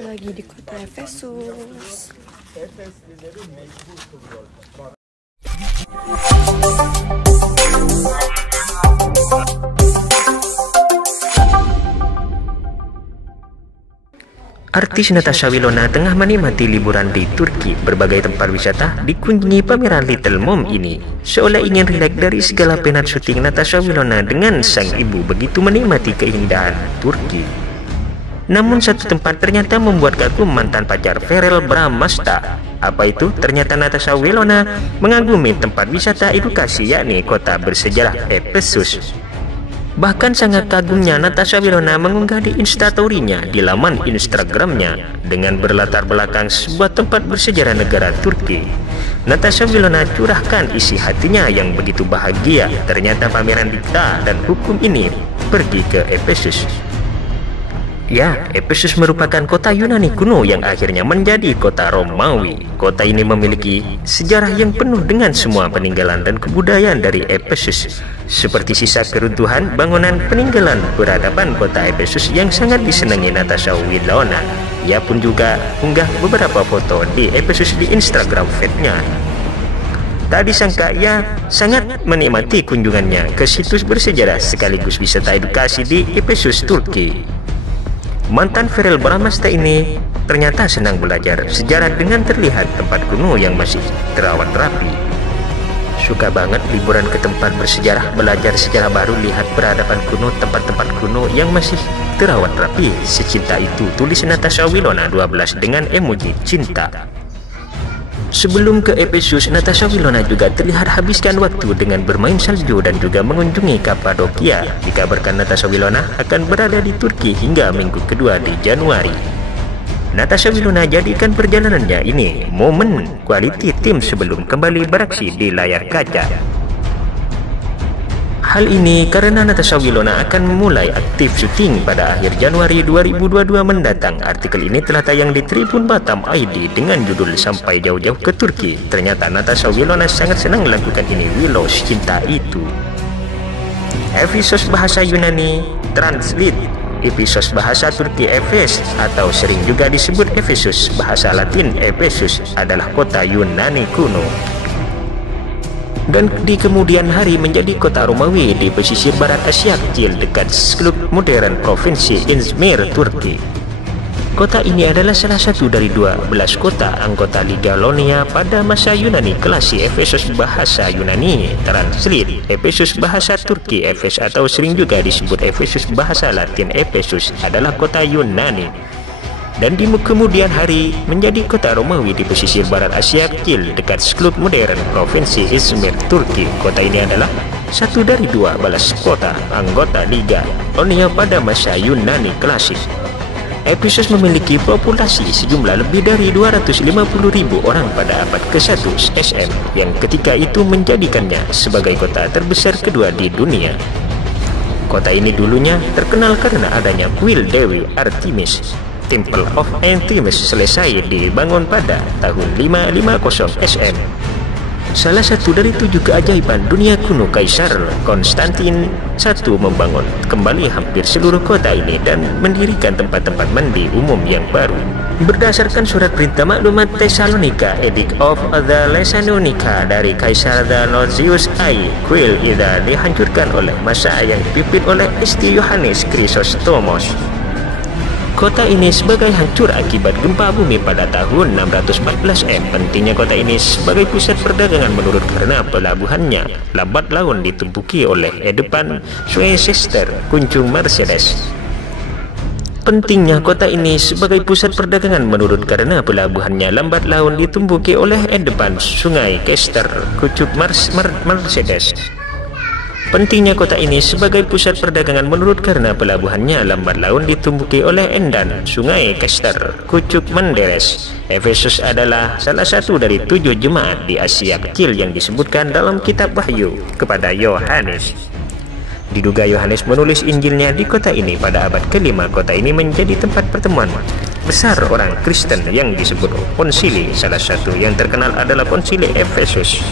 Lagi di kota Efesus. Artis Natasha Wilona tengah menikmati liburan di Turki. Berbagai tempat wisata dikunjungi pameran Little Mom ini. Seolah ingin rileks dari segala penat syuting, Natasha Wilona dengan sang ibu begitu menikmati keindahan Turki. Namun satu tempat ternyata membuat kagum mantan pacar Verrell Bramasta. Apa itu? Ternyata Natasha Wilona mengagumi tempat wisata edukasi, yakni kota bersejarah Efesus. Bahkan sangat kagumnya Natasha Wilona mengunggah di instastory-nya di laman Instagramnya dengan berlatar belakang sebuah tempat bersejarah negara Turki. Natasha Wilona curahkan isi hatinya yang begitu bahagia. Ternyata pameran dikta dan hukum ini pergi ke Efesus. Ya, Efesus merupakan kota Yunani kuno yang akhirnya menjadi kota Romawi. Kota ini memiliki sejarah yang penuh dengan semua peninggalan dan kebudayaan dari Efesus, seperti sisa keruntuhan bangunan peninggalan peradaban kota Efesus yang sangat disenangi Natasha Wilona. Ia pun juga unggah beberapa foto di Efesus di Instagram feed-nya. Tak disangka ia sangat menikmati kunjungannya ke situs bersejarah sekaligus wisata edukasi di Efesus, Turki. Mantan Verrell Bramasta ini ternyata senang belajar sejarah dengan terlihat tempat kuno yang masih terawat rapi. Suka banget liburan ke tempat bersejarah, belajar sejarah baru, lihat peradaban kuno, tempat-tempat kuno yang masih terawat rapi. Secinta itu, tulis Natasha Wilona 12 dengan emoji cinta. Sebelum ke Efesus, Natasha Wilona juga terlihat habiskan waktu dengan bermain salju dan juga mengunjungi Kapadokia. Dikabarkan Natasha Wilona akan berada di Turki hingga minggu kedua di Januari. Natasha Wilona jadikan perjalanannya ini momen quality time sebelum kembali beraksi di layar kaca. Hal ini karena Natasha Wilona akan memulai aktif syuting pada akhir Januari 2022 mendatang. Artikel ini telah tayang di Tribun Batam ID dengan judul Sampai Jauh-Jauh ke Turki. Ternyata Natasha Wilona sangat senang melakukan ini. Willow cinta itu. Efesus bahasa Yunani translate Efesus bahasa Turki Efes, atau sering juga disebut Efesus bahasa Latin Efesus, adalah kota Yunani kuno dan di kemudian hari menjadi kota Romawi di pesisir barat Asia Kecil dekat Skop modern provinsi Izmir, Turki. Kota ini adalah salah satu dari 12 kota anggota Liga Ionia pada masa Yunani Klasik. Efesus bahasa Yunani translate Efesus bahasa Turki Efes, atau sering juga disebut Efesus bahasa Latin Efesus, adalah kota Yunani dan di kemudian hari menjadi kota Romawi di pesisir barat Asia Kecil dekat Skop modern provinsi Izmir, Turki. Kota ini adalah satu dari 12 kota anggota Liga Ionia pada masa Yunani Klasik. Efesus memiliki populasi sejumlah lebih dari 250.000 orang pada abad ke-1 SM, yang ketika itu menjadikannya sebagai kota terbesar kedua di dunia. Kota ini dulunya terkenal karena adanya kuil Dewi Artemis. Temple of Artemis selesai dibangun pada tahun 550 SM. Salah satu dari 7 keajaiban dunia kuno, Kaisar Konstantin I membangun kembali hampir seluruh kota ini dan mendirikan tempat-tempat mandi umum yang baru. Berdasarkan surat perintah maklumat Tesalonika, Edict of the Thessalonica dari Kaisar Dionysius I, kuil itu dihancurkan oleh massa yang dipimpin oleh Isti Yohanes Chrysostomos. Kota ini sebagai hancur akibat gempa bumi pada tahun 614 M. Pentingnya kota ini sebagai pusat perdagangan menurut karena pelabuhannya lambat laun ditumpuki oleh depan Schwester, kuncung Mercedes. Pentingnya kota ini sebagai pusat perdagangan menurut karena pelabuhannya lambat laun ditumpuki oleh depan sungai Kester, kuncung Mercedes. Pentingnya kota ini sebagai pusat perdagangan menurut karena pelabuhannya lambat laun ditumbuki oleh endan sungai Kester, kucuk Menderes. Efesus adalah salah satu dari 7 jemaat di Asia Kecil yang disebutkan dalam kitab Wahyu kepada Yohanes. Diduga Yohanes menulis Injilnya di kota ini pada abad ke-5. Kota ini menjadi tempat pertemuan besar orang Kristen yang disebut konsili. Salah satu yang terkenal adalah konsili Efesus.